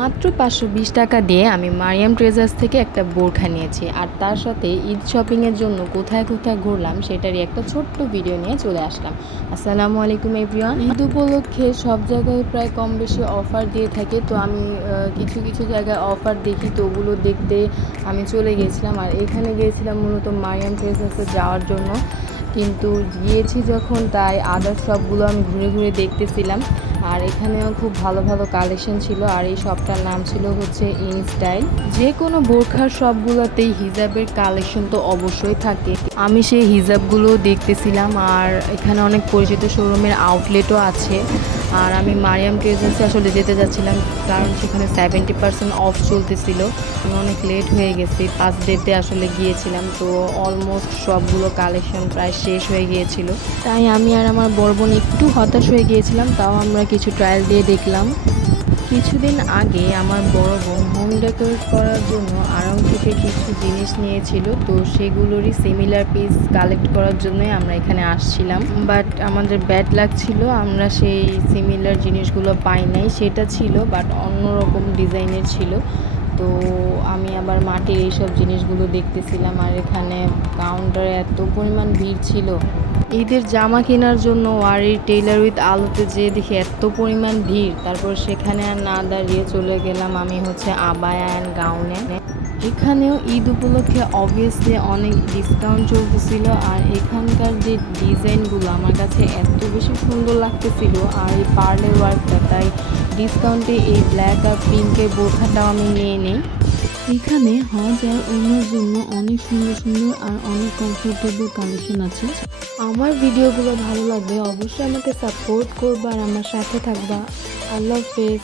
মাত্র পাঁচশো বিশ টাকা দিয়ে আমি মারিয়াম ট্রেজার্স থেকে একটা বোরখা নিয়েছি। আর তার সাথে ঈদ শপিংয়ের জন্য কোথায় কোথায় ঘুরলাম সেটারই একটা ছোট্ট ভিডিও নিয়ে চলে আসলাম। আসসালামু আলাইকুম, এভরিওয়ান। ঈদ উপলক্ষে সব জায়গায় প্রায় কম বেশি অফার দিয়ে থাকে। তো আমি কিছু কিছু জায়গায় অফার দেখি, তো ওগুলো দেখতে আমি চলে গিয়েছিলাম। আর এখানে গিয়েছিলাম মূলত মারিয়াম ট্রেজার্সে যাওয়ার জন্য। কিন্তু গিয়েছি যখন, তাই আদার্স সবগুলো আমি ঘুরে ঘুরে দেখতেছিলাম। আর এখানেও খুব ভালো ভালো কালেকশন ছিল আর এই শপটার নাম ছিল হচ্ছে ইন স্টাইল যে কোনো বোরখার সবগুলোতেই হিজাবের কালেকশন তো অবশ্যই থাকে। আমি সেই হিজাবগুলো দেখতেছিলাম আর এখানে অনেক পরিচিত শোরুমের আউটলেটও আছে। আর আমি মারিয়াম ট্রেজার্সে আসলে যেতে যাচ্ছিলাম কারণ সেখানে সেভেন্টি পার্সেন্ট অফ চলতেছিল। আমি অনেক লেট হয়ে গেছি, পাঁচ ডেতে আসলে গিয়েছিলাম। তো অলমোস্ট সবগুলো কালেকশন প্রায় শেষ হয়ে গিয়েছিল। তাই আমি আর আমার বড় বোন একটু হতাশ হয়ে গিয়েছিলাম, তাও আমরা কিছু ট্রায়াল দিয়ে দেখলাম। কিছুদিন আগে আমার বড় বোন হোম ডেকোরেট করার জন্য আরাম থেকে কিছু জিনিস নিয়েছিল, তো সেগুলোরই সিমিলার পিস কালেক্ট করার জন্যই আমরা এখানে আসছিলাম। বাট আমাদের ব্যাড লাগছিল, আমরা সেই সিমিলার জিনিসগুলো পাই নাই। সেটা ছিল বাট অন্যরকম ডিজাইনের ছিল। তো আমি আবার মাটির এইসব জিনিসগুলো দেখতেছিলাম, আর এখানে কাউন্টারে এত পরিমাণ ভিড় ছিল। ঈদের জামা কেনার জন্য ওয়ারির টেইলার উইথ আলোতে যেয়ে দেখি এত পরিমাণ ভিড়। তারপর সেখানে আর না দাঁড়িয়ে চলে গেলাম আমি হচ্ছে আবায়া অ্যান্ড গাউনে। এখানেও ঈদ উপলক্ষে অবভিয়াসলি অনেক ডিসকাউন্ট চলতেছিল আর এখানকার যে ডিজাইনগুলো আমার কাছে এত বেশি সুন্দর লাগতেছিল আর এই পার্লের ওয়ার্কটা তাই ডিসকাউন্টে এই ব্ল্যাক আর পিঙ্কের বোরখাটাও আমি নিয়ে নিই। এখানে হজ আর অন্যের জন্য অনেক সুন্দর সুন্দর আর অনেক কমফোর্টেবল কালেকশন আছে। আমার ভিডিওগুলো ভালো লাগবে অবশ্যই আমাকে সাপোর্ট করবা আর আমার সাথে থাকবা। আল্লাহ হাফেজ